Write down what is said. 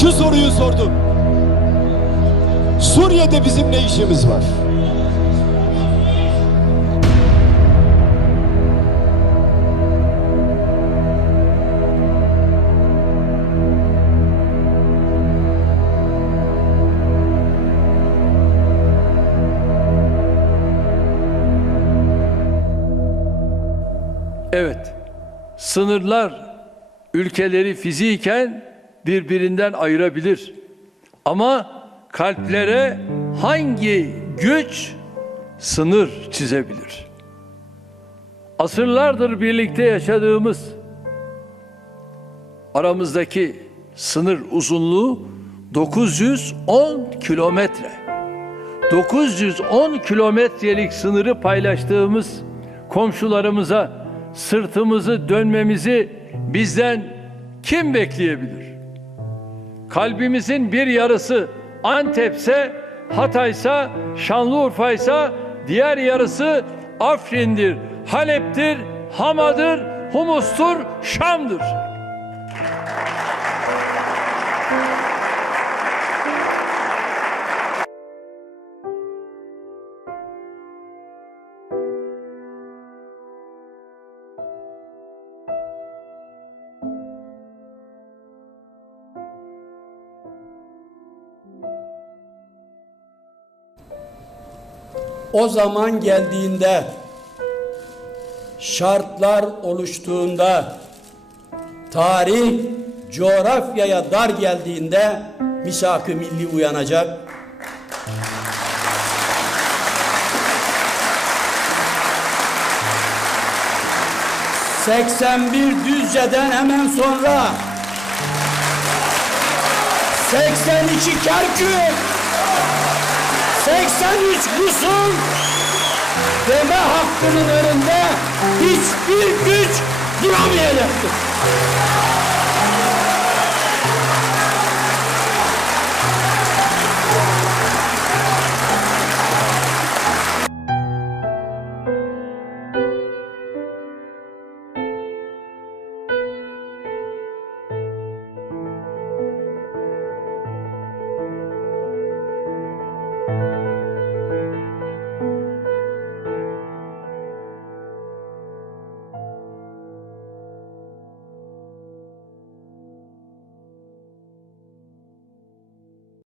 şu soruyu sordum. Suriye'de bizim ne işimiz var? Evet, sınırlar ülkeleri fiziken birbirinden ayırabilir. Ama kalplere hangi güç sınır çizebilir? Asırlardır birlikte yaşadığımız aramızdaki sınır uzunluğu 910 kilometre. 910 kilometrelik sınırı paylaştığımız komşularımıza sırtımızı dönmemizi bizden kim bekleyebilir? Kalbimizin bir yarısı Antep'se, Hatay'sa, Şanlıurfa'ysa diğer yarısı Afrin'dir, Halep'tir, Hama'dır, Humus'tur, Şam'dır. O zaman geldiğinde şartlar oluştuğunda tarih coğrafyaya dar geldiğinde misak-ı milli uyanacak. ...81 Düzce'den hemen sonra... ...82 Kerkük... 83 Musul deme hakkının önünde hiçbir güç duramayacaktır.